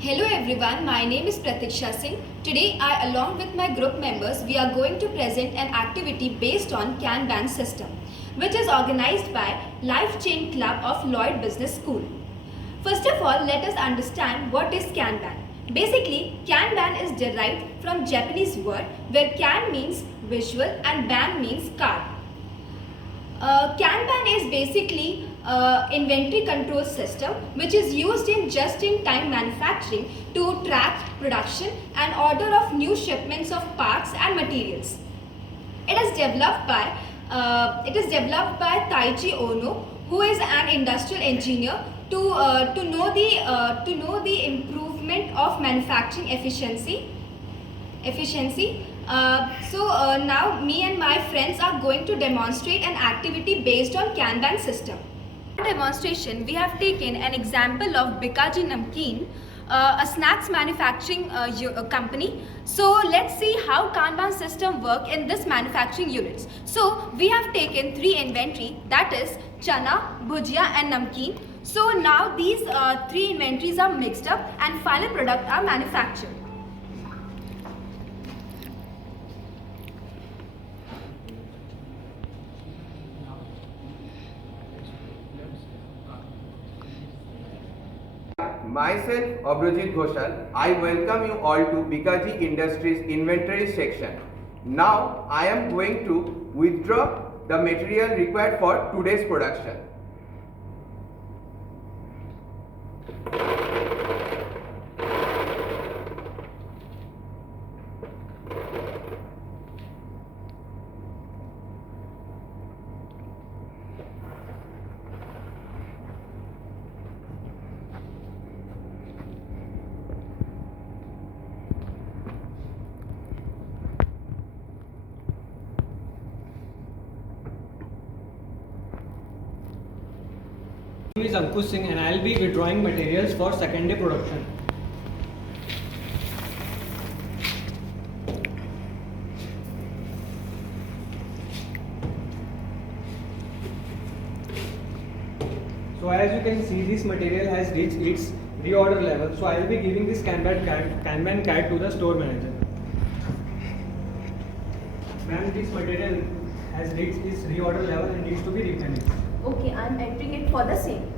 Hello everyone, my name is Pratiksha Singh. Today I along with my group members we are going to present an activity based on Kanban system which is organized by Life Chain Club of Lloyd Business School. First of all, let us understand what is Kanban. Basically, Kanban is derived from Japanese word where Kan means visual and Ban means card. Kanban is basically inventory control system which is used in just-in-time manufacturing to track production and order of new shipments of parts and materials. It is developed by Taichi Ono, who is an industrial engineer to know the improvement of manufacturing efficiency. Now me and my friends are going to demonstrate an activity based on Kanban system. In demonstration, we have taken an example of Bikaji Namkeen, a snacks manufacturing company. So let's see how Kanban system work in this manufacturing units. So we have taken three inventory, that is chana, bhujia and namkeen. So now these three inventories are mixed up and final product are manufactured. Myself, Abhrojit Ghoshal, I welcome you all to Bikaji Industries inventory section. Now, I am going to withdraw the material required for today's production. My name is Ankush Singh and I will be withdrawing materials for second day production. So as you can see, this material has reached its reorder level. So I will be giving this Kanban card to the store manager. Ma'am, this material has reached its reorder level and needs to be replenished. Okay, I am entering it for the same.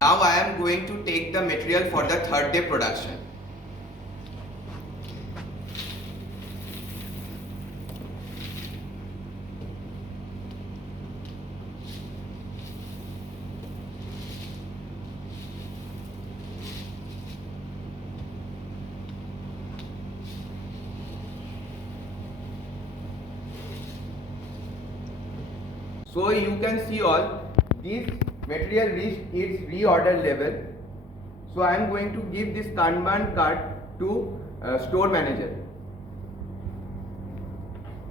Now I am going to take the material for the third day production. So you can see all this material reached its reorder level. So I am going to give this Kanban card to store manager.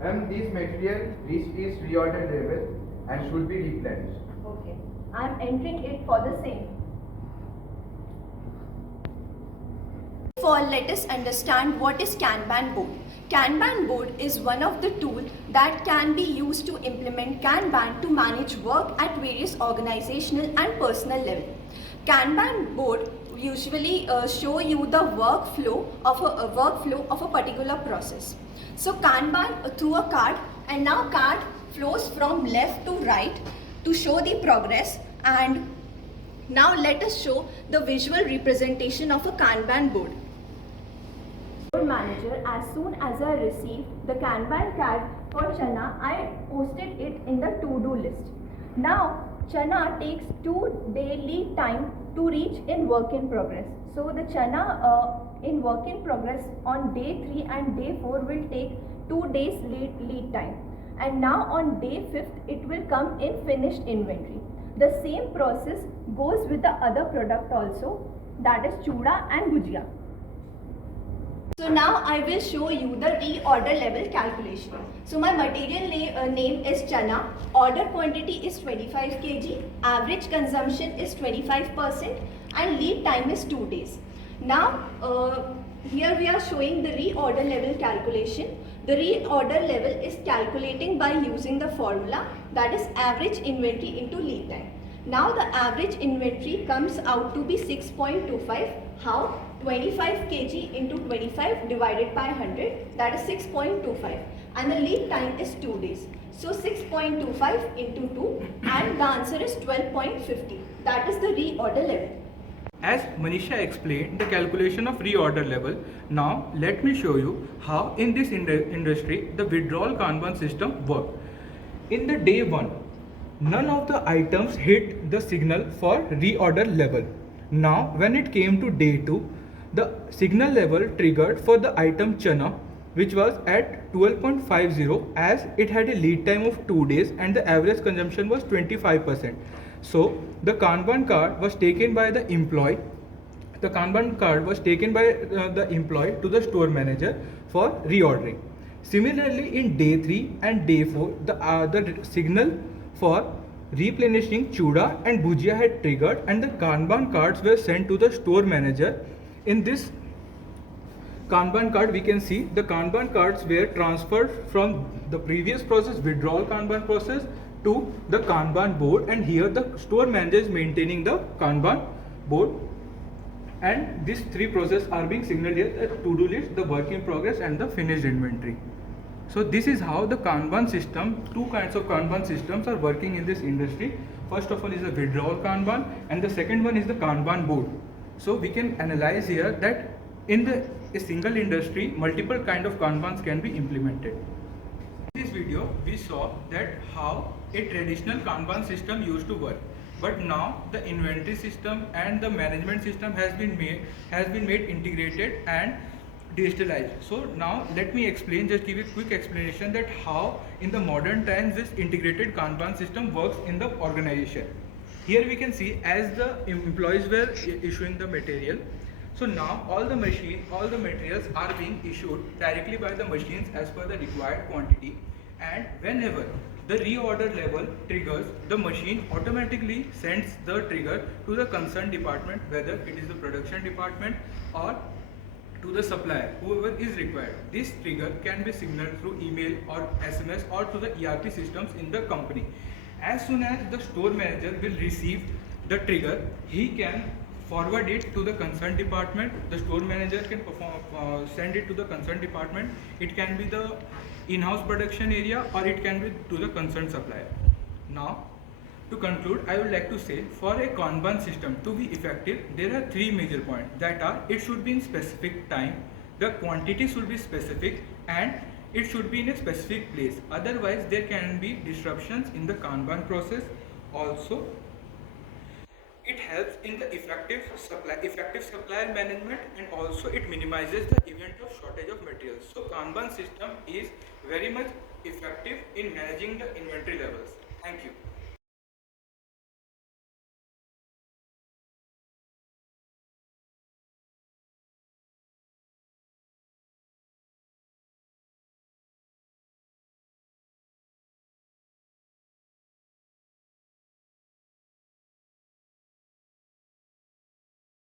And this material reached its reorder level and should be replenished. Okay, I am entering it for the same. Let us understand what is Kanban board. Kanban board is one of the tools that can be used to implement Kanban to manage work at various organizational and personal level. Kanban board usually show you the workflow of a particular process. So Kanban through a card, and now card flows from left to right to show the progress. And now let us show the visual representation of a Kanban board. Manager, as soon as I received the Kanban card for Chana, I posted it in the to-do list. Now Chana takes 2 daily time to reach in work in progress. So the Chana in work in progress on day 3 and day 4 will take 2 days lead time. And now on day 5th it will come in finished inventory. The same process goes with the other product also, that is chuda and bhujia. So now I will show you the reorder level calculation. So my material name is chana, order quantity is 25 kg, average consumption is 25% and lead time is 2 days. Now here we are showing the reorder level calculation. The reorder level is calculating by using the formula, that is average inventory into lead time. Now the average inventory comes out to be 6.25. How? 25 kg into 25 divided by 100, that is 6.25, and the lead time is 2 days. So 6.25 into 2, and the answer is 12.50. That is the reorder level. As Manisha explained the calculation of reorder level, now let me show you how in this industry the withdrawal Kanban system works. In the day 1, none of the items hit the signal for reorder level. Now when it came to day 2, the signal level triggered for the item chana, which was at 12.50 as it had a lead time of 2 days and the average consumption was 25%. So the Kanban card was taken by the employee. The Kanban card was taken by the employee to the store manager for reordering. Similarly, in day 3 and day 4, the signal for replenishing chuda and bhujia had triggered and the Kanban cards were sent to the store manager. In this Kanban card, we can see the Kanban cards were transferred from the previous process, withdrawal Kanban process, to the Kanban board, and here the store manager is maintaining the Kanban board, and these three processes are being signaled here: the to-do list, the work in progress, and the finished inventory. So this is how the Kanban system, two kinds of Kanban systems are working in this industry. First of all is the withdrawal Kanban, and the second one is the Kanban board. So we can analyze here that in a single industry, multiple kind of Kanbans can be implemented. In this video, we saw that how a traditional Kanban system used to work, but now the inventory system and the management system has been made integrated and digitalized. So now let me explain, just give a quick explanation that how in the modern times this integrated Kanban system works in the organization. Here we can see as the employees were issuing the material. So now all the materials are being issued directly by the machines as per the required quantity, and whenever the reorder level triggers, the machine automatically sends the trigger to the concerned department, whether it is the production department or to the supplier, whoever is required. This trigger can be signaled through email or SMS or to the ERP systems in the company. As soon as the store manager will receive the trigger, he can forward it to the concerned department. The store manager can send it to the concerned department. It can be the in-house production area or it can be to the concerned supplier. Now, to conclude, I would like to say for a Kanban system to be effective, there are three major points, that are: it should be in specific time, the quantity should be specific, and it should be in a specific place. Otherwise, there can be disruptions in the Kanban process. Also, it helps in the effective supplier management, and also it minimizes the event of shortage of materials. So Kanban system is very much effective in managing the inventory levels. Thank you.